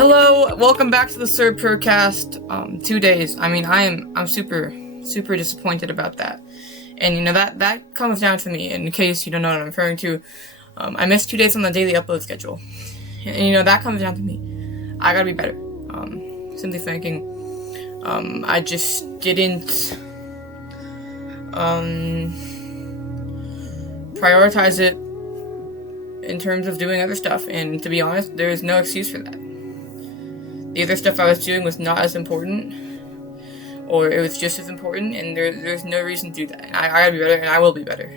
Hello, welcome back to the third Purrcast. 2 days. I'm super disappointed about that. And that comes down to me. In case you don't know what I'm referring to, I missed 2 days on the daily upload schedule. And that comes down to me. I gotta be better. Simply thinking, I just didn't prioritize it in terms of doing other stuff, and to be honest, there's no excuse for that. The other stuff I was doing was not as important, or it was just as important, and there's no reason to do that. And I gotta be better, and I will be better.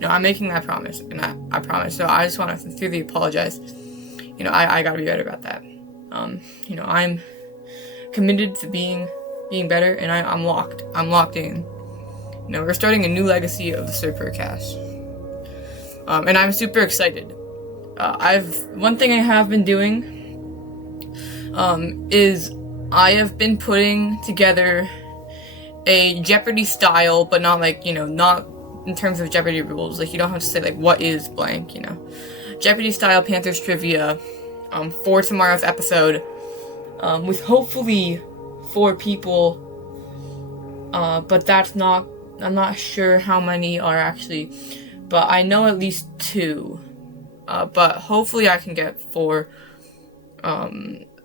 I'm making that promise, and I promise. So I just want to sincerely apologize. I gotta be better about that. I'm committed to being better, and I'm locked in. We're starting a new legacy of the Sir Purrcast. And I'm super excited. One thing I have been doing is I have been putting together a Jeopardy style, but not not in terms of Jeopardy rules. Like, you don't have to say what is blank, Jeopardy style Panthers trivia for tomorrow's episode, with hopefully 4 people, but I'm not sure how many are actually, but I know at least 2, but hopefully I can get 4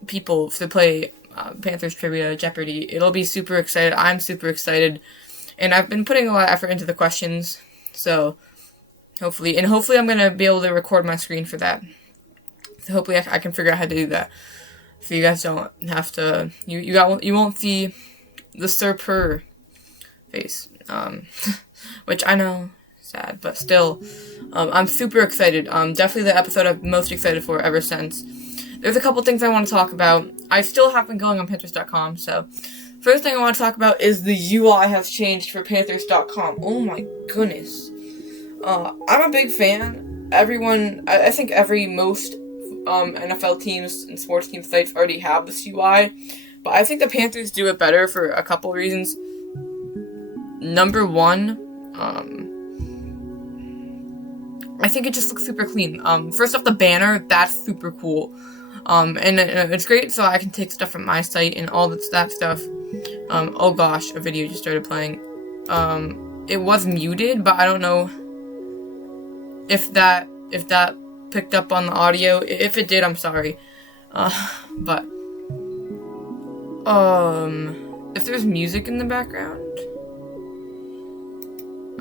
people to play Panthers trivia Jeopardy. It'll be super excited. I'm super excited, and I've been putting a lot of effort into the questions, so hopefully I'm gonna be able to record my screen for that. So hopefully I can figure out how to do that, so you guys don't have to, you won't see the Sir Purr face, which I know, sad, but still, I'm super excited. Definitely the episode I'm most excited for ever since. There's a couple things I want to talk about. I still have been going on Panthers.com, so first thing I want to talk about is the UI has changed for Panthers.com. Oh my goodness. I'm a big fan. I think most NFL teams and sports team sites already have this UI, but I think the Panthers do it better for a couple reasons. Number one, I think it just looks super clean. First off, the banner, that's super cool. And it's great, so I can take stuff from my site and all that stuff. Oh gosh, a video just started playing. It was muted, but I don't know if that picked up on the audio. If it did, I'm sorry. But if there's music in the background,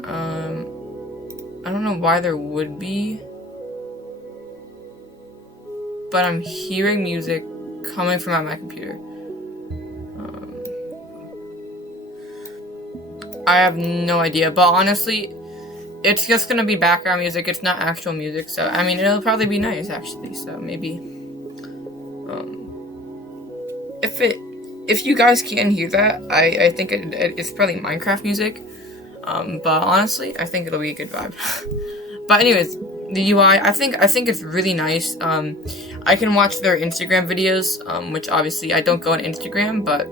I don't know why there would be, but I'm hearing music coming from my computer. I have no idea, but honestly, it's just gonna be background music. It's not actual music, so it'll probably be nice actually. So maybe, if you guys can hear that, I think it's probably Minecraft music. But honestly, I think it'll be a good vibe. But anyways, the UI, I think it's really nice. I can watch their Instagram videos, which obviously I don't go on Instagram, but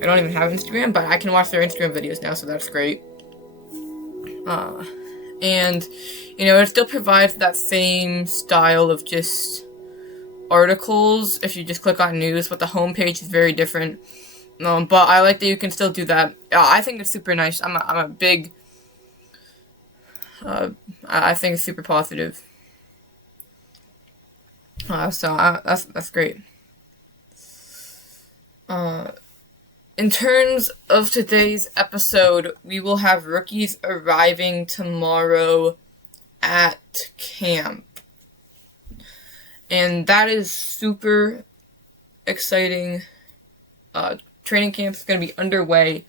I don't even have Instagram, but I can watch their Instagram videos now, so that's great. And, it still provides that same style of just articles if you just click on news, but the homepage is very different. But I like that you can still do that. I think it's super nice. I'm a big, I think it's super positive. So that's great. In terms of today's episode, we will have rookies arriving tomorrow at camp. And that is super exciting. Training camp is going to be underway.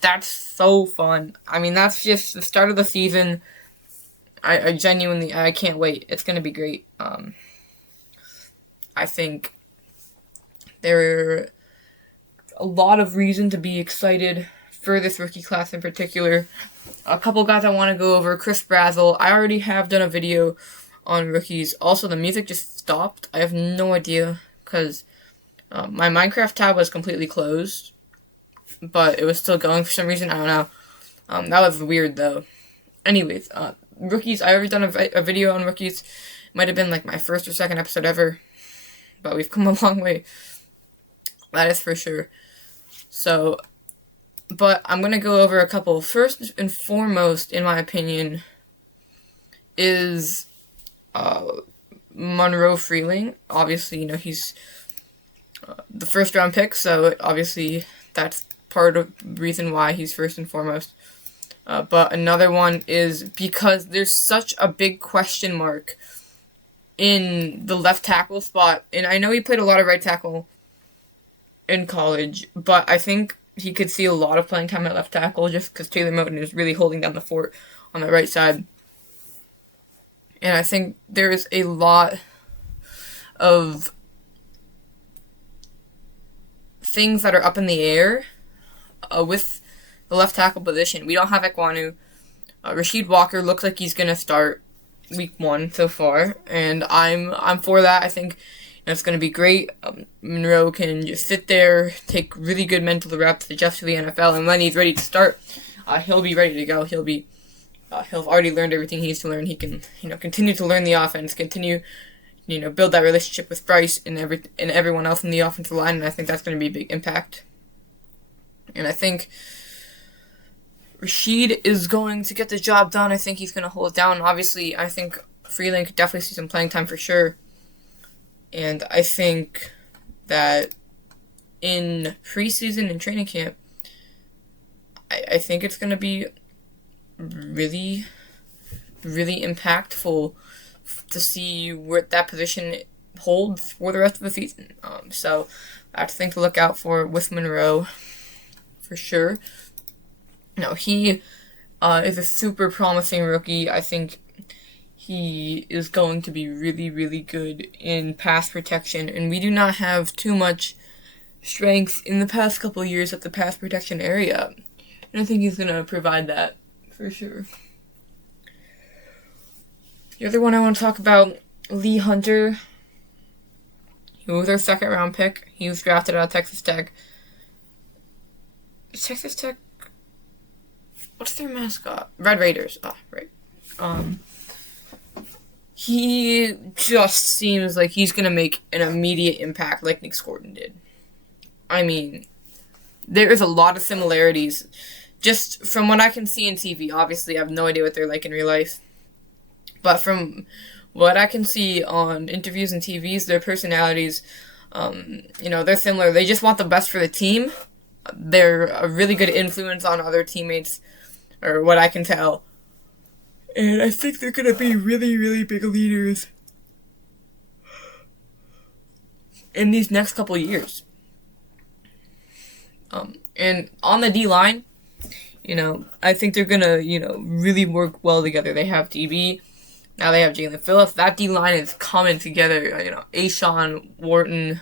That's so fun. That's just the start of the season. I genuinely can't wait. It's going to be great. I think there are a lot of reason to be excited for this rookie class in particular. A couple guys I want to go over. Chris Brazzell. I already have done a video on rookies. Also, the music just stopped. I have no idea, because my Minecraft tab was completely closed, but it was still going for some reason. I don't know. That was weird, though. Anyways, rookies. I already done a video on rookies. Might have been my first or second episode ever. but we've come a long way. That is for sure. So, but I'm going to go over a couple. First and foremost, in my opinion, is Monroe Freeling. Obviously, he's the first round pick, so obviously that's part of the reason why he's first and foremost. But another one is because there's such a big question mark in the left tackle spot. And I know he played a lot of right tackle in college, but I think he could see a lot of playing time at left tackle just because Taylor Moton is really holding down the fort on the right side. And I think there is a lot of things that are up in the air with the left tackle position. We don't have Ekwonu. Rasheed Walker looks like he's going to start week 1 so far, and I'm for that. I think it's going to be great. Monroe can just sit there, take really good mental reps, adjust to the NFL, and when he's ready to start, he'll be ready to go. He'll have already learned everything he needs to learn. He can, continue to learn the offense, continue, build that relationship with Bryce and everyone else in the offensive line, and I think that's going to be a big impact. And I think Rasheed is going to get the job done. I think he's going to hold it down. Obviously, I think Freeland could definitely see some playing time for sure. And I think that in preseason and training camp, I think it's going to be really, really impactful to see where that position holds for the rest of the season. So that's a thing to look out for with Monroe, for sure. He is a super promising rookie. I think he is going to be really, really good in pass protection, and we do not have too much strength in the past couple of years at the pass protection area, and I think he's going to provide that for sure. The other one I want to talk about, Lee Hunter. He was our second round pick. He was drafted out of Texas Tech. Texas Tech, what's their mascot? Red Raiders. Right. He just seems like he's going to make an immediate impact like Nick Scorton did. I mean, there is a lot of similarities just from what I can see in TV. Obviously, I have no idea what they're like in real life. But from what I can see on interviews and TVs, their personalities, they're similar. They just want the best for the team. They're a really good influence on other teammates, or what I can tell. And I think they're going to be really, really big leaders in these next couple of years. And on the D-line, I think they're going to, really work well together. They have DB. Now they have Jalen Phillips. That D-line is coming together. Ashawn, Wharton,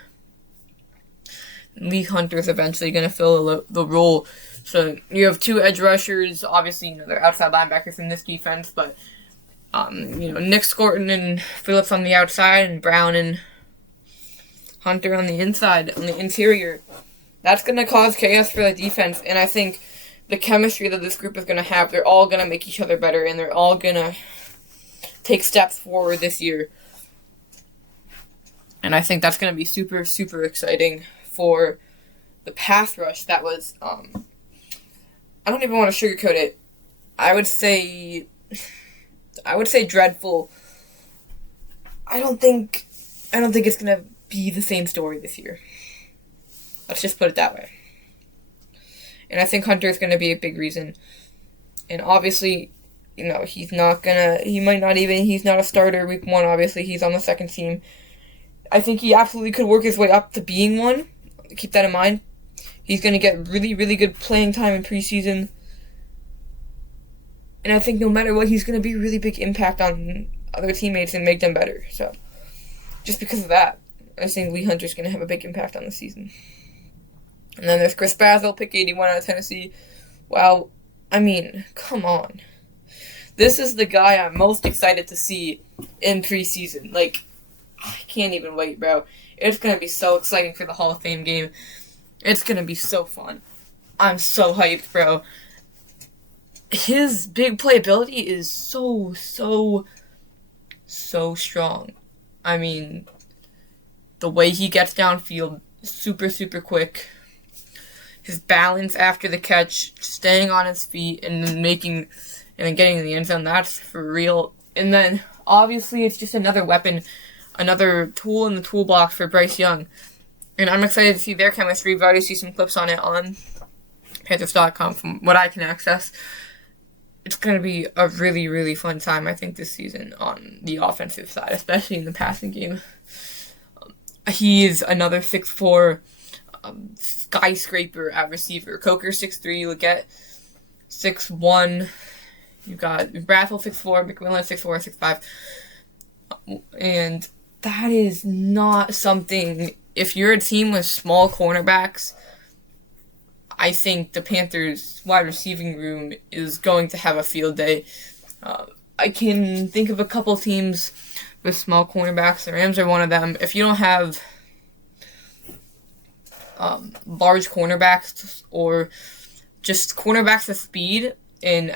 Lee Hunter's eventually going to fill the role. So you have two edge rushers. Obviously, they're outside linebackers in this defense, but Nick Scorton and Phillips on the outside, and Brown and Hunter on the inside, on the interior. That's going to cause chaos for the defense, and I think the chemistry that this group is going to have, they're all going to make each other better, and they're all going to take steps forward this year. And I think that's going to be super, super exciting for the pass rush. That was, I don't even want to sugarcoat it. I would say dreadful. I don't think it's going to be the same story this year. Let's just put it that way. And I think Hunter is going to be a big reason. And obviously, he's not a starter week 1. Obviously, he's on the second team. I think he absolutely could work his way up to being one. Keep that in mind. He's going to get really, really good playing time in preseason. And I think no matter what, he's going to be a really big impact on other teammates and make them better. So, just because of that, I think Lee Hunter's going to have a big impact on the season. And then there's Chris Basil, pick 81 out of Tennessee. Wow, I mean, come on. This is the guy I'm most excited to see in preseason. I can't even wait, bro. It's going to be so exciting for the Hall of Fame game. It's going to be so fun. I'm so hyped, bro. His big playability is so strong. I mean, the way he gets downfield, super, super quick. His balance after the catch, staying on his feet, and then getting in the end zone, that's for real. And then, obviously, it's just another weapon, another tool in the toolbox for Bryce Young. And I'm excited to see their chemistry. We've already seen some clips on it on Panthers.com from what I can access. It's going to be a really, really fun time, I think, this season on the offensive side, especially in the passing game. He is another 6'4", skyscraper at receiver. Coker 6'3", Leggett 6'1". You got Brathel 6'4", McMillan 6'4", 6'5". And that is not something, if you're a team with small cornerbacks, I think the Panthers' wide receiving room is going to have a field day. I can think of a couple teams with small cornerbacks. The Rams are one of them. If you don't have large cornerbacks or just cornerbacks with speed and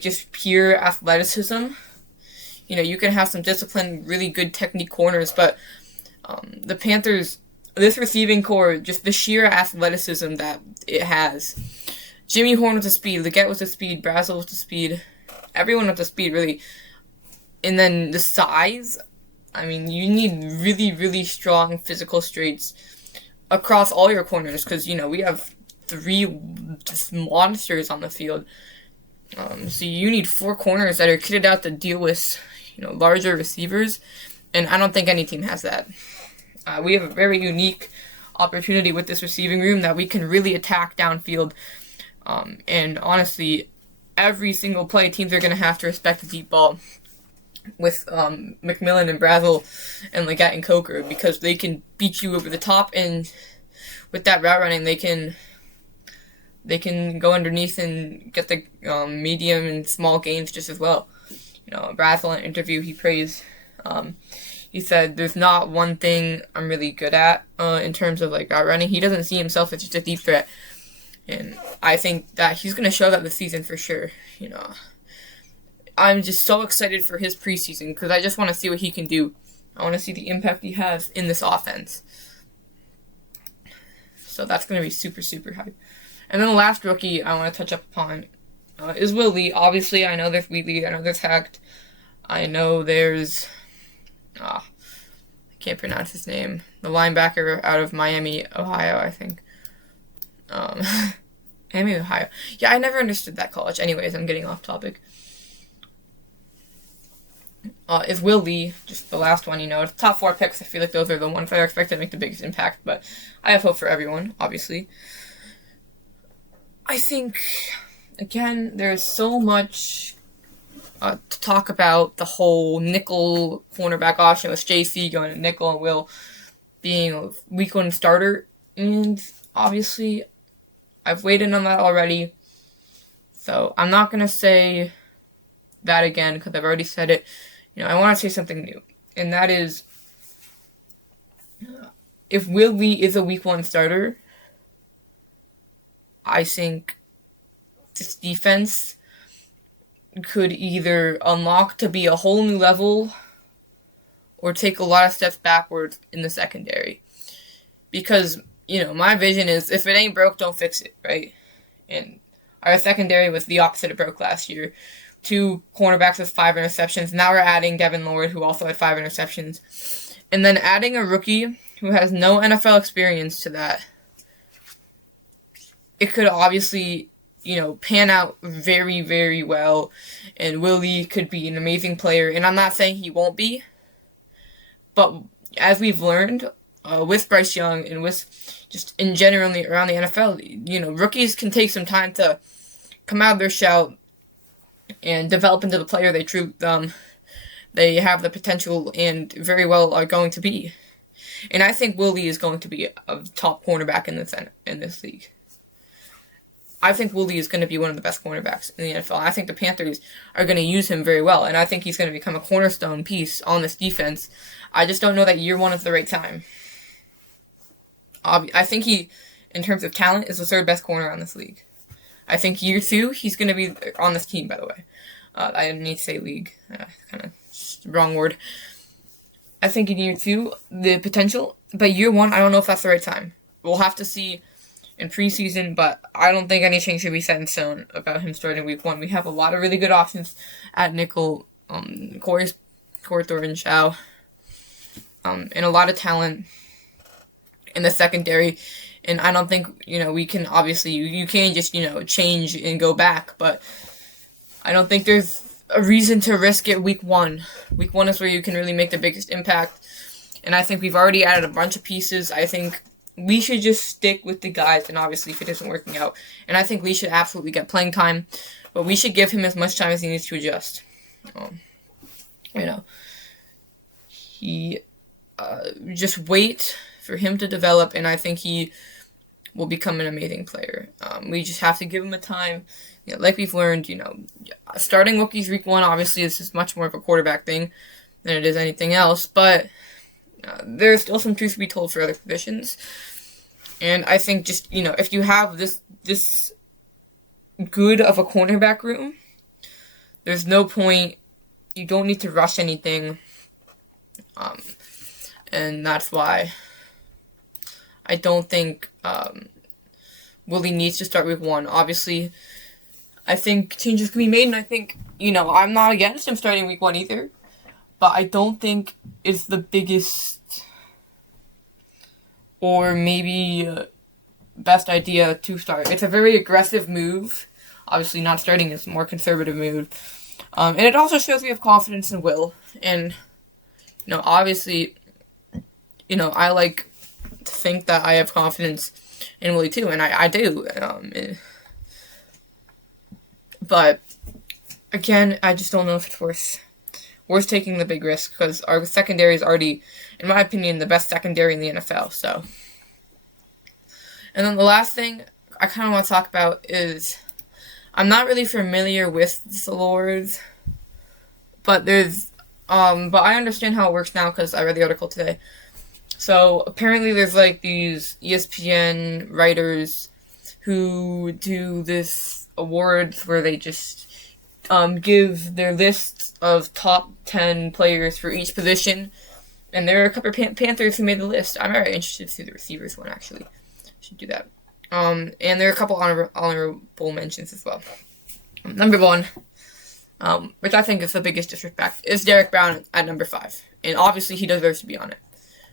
just pure athleticism, you can have some disciplined, really good technique corners, but the Panthers, this receiving core, just the sheer athleticism that it has. Jimmy Horn with the speed, Leggett with the speed, Brazel with the speed, everyone with the speed, really. And then the size, I mean, you need really, really strong physical straights across all your corners because, we have 3 just monsters on the field. So you need 4 corners that are kitted out to deal with, larger receivers, and I don't think any team has that. We have a very unique opportunity with this receiving room that we can really attack downfield. And honestly, every single play, teams are going to have to respect the deep ball with McMillan and Brazel and Leggett and Coker because they can beat you over the top, and with that route running, they can go underneath and get the medium and small gains just as well. Brazel in an interview, he praised. He said, "There's not one thing I'm really good at in terms of route running." He doesn't see himself as just a deep threat, and I think that he's going to show that this season for sure. I'm just so excited for his preseason because I just want to see what he can do. I want to see the impact he has in this offense. So that's going to be super, super hype. And then the last rookie I want to touch up upon is Will Lee. Obviously, I know there's Wheatley. I know there's Hecht. I know there's... I can't pronounce his name. The linebacker out of Miami, Ohio, I think. Miami, Ohio. Yeah, I never understood that college. Anyways, I'm getting off topic. Is Will Lee, just the last one, the top 4 picks. I feel like those are the ones that are expected to make the biggest impact, but I have hope for everyone, obviously. I think, again, there's so much to talk about the whole nickel cornerback option with JC going to nickel and Will being a week 1 starter, and obviously I've weighed in on that already, so I'm not going to say that again because I've already said it. I want to say something new, and that is, if Will Lee is a week 1 starter, I think this defense could either unlock to be a whole new level or take a lot of steps backwards in the secondary. Because, my vision is, if it ain't broke, don't fix it, right? And our secondary was the opposite of broke last year. 2 cornerbacks with 5 interceptions. Now we're adding Devin Lord, who also had 5 interceptions. And then adding a rookie who has no NFL experience to that. It could obviously, pan out very, very well. And Will Lee could be an amazing player. And I'm not saying he won't be. But as we've learned, with Bryce Young and with just in generally around the NFL, rookies can take some time to come out of their shell and develop into the player they have the potential and very well are going to be. And I think Will Lee is going to be a top cornerback in this league. I think Will Lee is going to be one of the best cornerbacks in the NFL. I think the Panthers are going to use him very well, and I think he's going to become a cornerstone piece on this defense. I just don't know that year 1 is the right time. I think he, in terms of talent, is the 3rd best corner on this league. I think year 2, he's going to be on this team, by the way. I didn't need to say league. Kind of wrong word. I think in year 2, the potential, but year 1, I don't know if that's the right time. We'll have to see in preseason, but I don't think anything should be set in stone about him starting week 1. We have a lot of really good options at nickel, Corey Thornton, Chow, and a lot of talent in the secondary. And I don't think, we can, obviously, you can't just, change and go back, but I don't think there's a reason to risk it week 1. Week 1 is where you can really make the biggest impact, and I think we've already added a bunch of pieces. I think we should just stick with the guys, and obviously if it isn't working out, and I think Lee should absolutely get playing time, but we should give him as much time as he needs to adjust. He just wait for him to develop, and I think he will become an amazing player. We just have to give him a time. Like we've learned, starting rookies week 1, obviously this is much more of a quarterback thing than it is anything else, but there's still some truth to be told for other positions. And I think just, if you have this good of a cornerback room, there's no point. You don't need to rush anything. And that's why I don't think Willie needs to start week 1. Obviously, I think changes can be made, and I think, I'm not against him starting week 1 either, but I don't think it's the biggest or maybe best idea to start. It's a very aggressive move. Obviously, not starting is a more conservative move. And it also shows we have confidence in Will. And, obviously, I like to think that I have confidence in Willie too, and I do. But, again, I just don't know if it's worth taking the big risk, because our secondary is already, in my opinion, the best secondary in the NFL, so. And then the last thing I kind of want to talk about is, I'm not really familiar with the Lords, but but I understand how it works now because I read the article today. So, apparently there's, these ESPN writers who do this awards where they just give their lists of top 10 players for each position, and there are a couple of Panthers who made the list. I'm very interested to see the receivers one, actually. Should do that. And there are a couple honorable mentions as well. Number 1, which I think is the biggest disrespect, is Derek Brown at number 5, and obviously he deserves to be on it.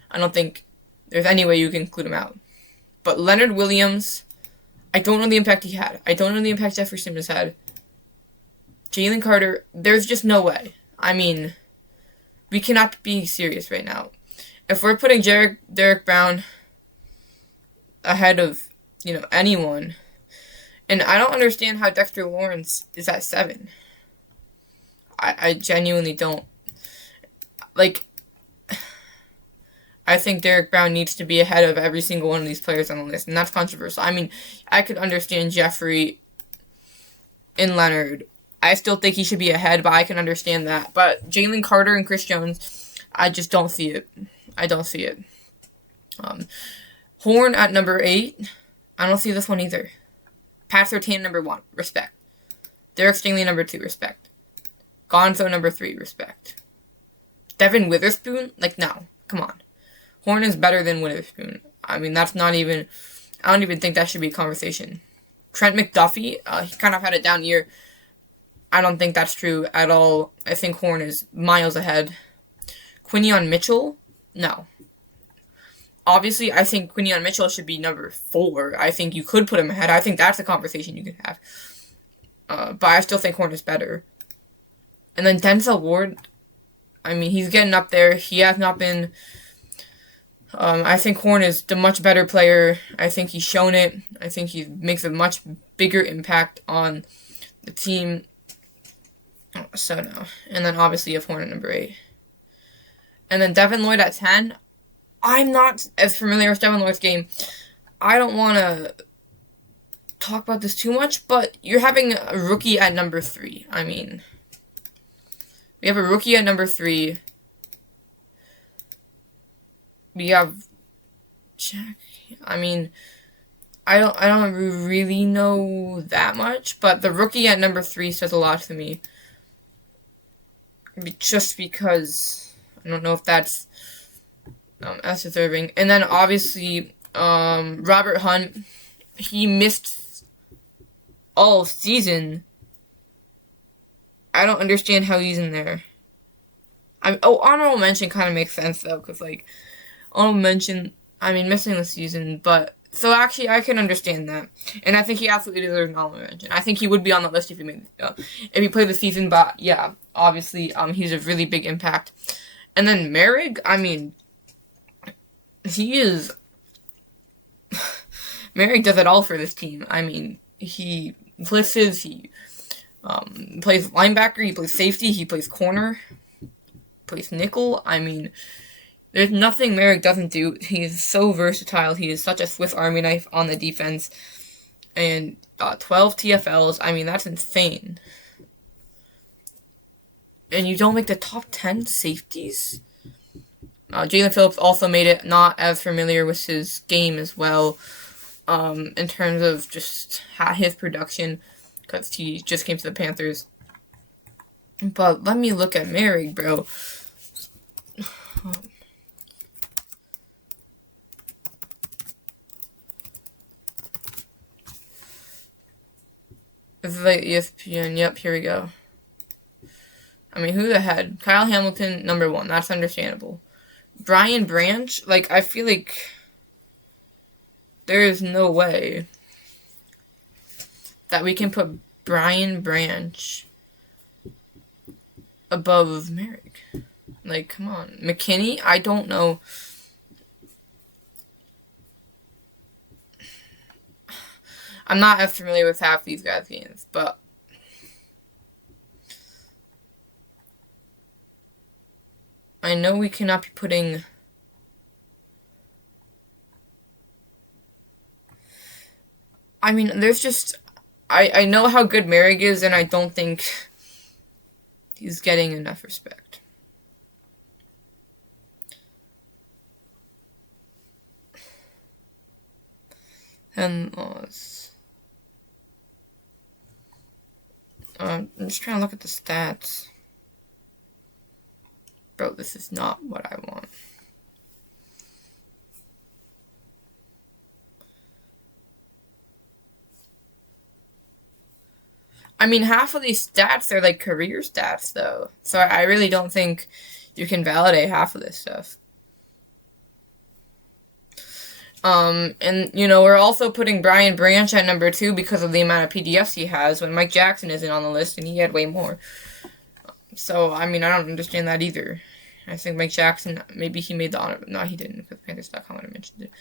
I don't think there's any way you can include him out. But Leonard Williams, I don't know the impact he had. I don't know the impact Jeffrey Simmons had. Jalen Carter, there's just no way. I mean, we cannot be serious right now. If we're putting Derek Brown ahead of, anyone, and I don't understand how Dexter Lawrence is at 7. I genuinely don't. I think Derek Brown needs to be ahead of every single one of these players on the list, and that's controversial. I mean, I could understand Jeffrey and Leonard. I still think he should be ahead, but I can understand that. But Jalen Carter and Chris Jones, I just don't see it. I don't see it. Horn at number 8, I don't see this one either. Pat Surtain number 1, respect. Derek Stingley number 2, respect. Gonzo number 3, respect. Devin Witherspoon? No, come on. Horn is better than Witherspoon. I mean, that's not even, I don't even think that should be a conversation. Trent McDuffie, he kind of had a down year. I don't think that's true at all. I think Horn is miles ahead. Quinion Mitchell? No. Obviously, I think Quinion Mitchell should be number 4. I think you could put him ahead. I think that's a conversation you can have. But I still think Horn is better. And then Denzel Ward, I mean, he's getting up there. He has not been... I think Horn is the much better player. I think he's shown it. I think he makes a much bigger impact on the team. So, no. And then, obviously, you have Horn at number 8. And then Devin Lloyd at 10. I'm not as familiar with Devin Lloyd's game. I don't want to talk about this too much, but you're having a rookie at number 3. I mean, we have a rookie at number 3. We have Jack. I mean, I don't really know that much, but the rookie at number 3 says a lot to me. Just because I don't know if that's as deserving. And then obviously Robert Hunt, he missed all season. I don't understand how he's in there. Honorable mention kind of makes sense though, because like honorable mention, I mean missing the season, but so actually I can understand that, and I think he absolutely deserves an honorable mention. I think he would be on the list if he played the season, but yeah, obviously he's a really big impact. And then Merrick, I mean, he is. Merrick does it all for this team. I mean, he blitzes, he plays linebacker, he plays safety, he plays corner, plays nickel. I mean, there's nothing Merrick doesn't do. He's so versatile. He is such a Swiss Army knife on the defense. And 12 TFLs. I mean, that's insane. And you don't make the top 10 safeties? Jalen Phillips also made it. Not as familiar with his game as well. In terms of just his production. Because he just came to the Panthers. But let me look at Merrick, bro. This is like ESPN. Yep, here we go. I mean, who the head? Kyle Hamilton, number 1. That's understandable. Brian Branch, like, I feel like there is no way that we can put Brian Branch above Merrick. Like, come on. McKinney, I don't know. I'm not as familiar with half these guys' games, but I know we cannot be putting I mean, there's just I know how good Merrick is, and I don't think he's getting enough respect. And I'm just trying to look at the stats. Bro, this is not what I want. I mean, half of these stats are like career stats, though. So I really don't think you can half of this stuff. And, you know, we're also putting Brian Branch at number 2 because of the amount of PDFs he has when Mike Jackson isn't on the list and he had way more. So, I mean, I don't understand that either. I think Mike Jackson, maybe he made the honor. No, he didn't, because Panthers.com would have mentioned it.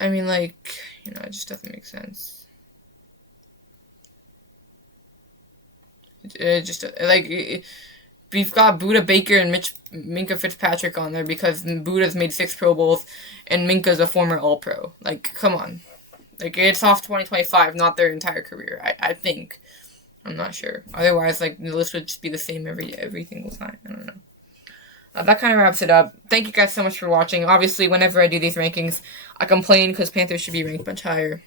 I mean, like, you know, it just doesn't make sense. It just, like, we've got Budda Baker and Minkah Fitzpatrick on there because Budda's made 6 Pro Bowls and Minka's a former All-Pro. Like, come on. Like, it's off 2025, not their entire career, I think. I'm not sure. Otherwise, like, the list would just be the same every single time. I don't know. That kind of wraps it up. Thank you guys so much for watching. Obviously, whenever I do these rankings, I complain because Panthers should be ranked much higher.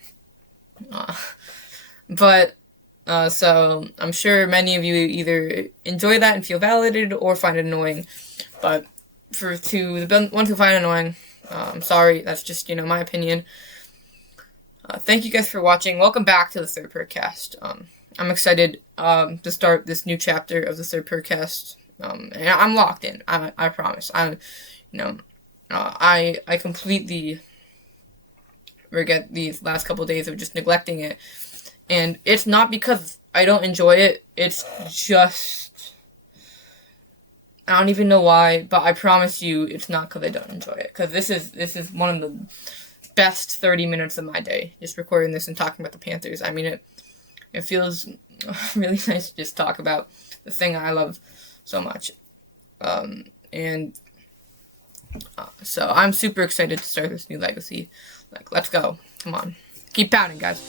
So I'm sure many of you either enjoy that and feel validated or find it annoying. But to the ones who find it annoying, I'm sorry. That's just, you know, my opinion. Thank you guys for watching. Welcome back to the third Purrcast. I'm excited to start this new chapter of the third Purrcast. And I'm locked in. I promise. I completely regret these last couple of days of just neglecting it. And it's not because I don't enjoy it. It's just I don't even know why, but I promise you, it's not because I don't enjoy it. Because this is one of the best 30 minutes of my day, just recording this and talking about the Panthers. I mean, it feels really nice to just talk about the thing I love so much. So I'm super excited to start this new legacy. Like, let's go. Come on. Keep pounding, guys.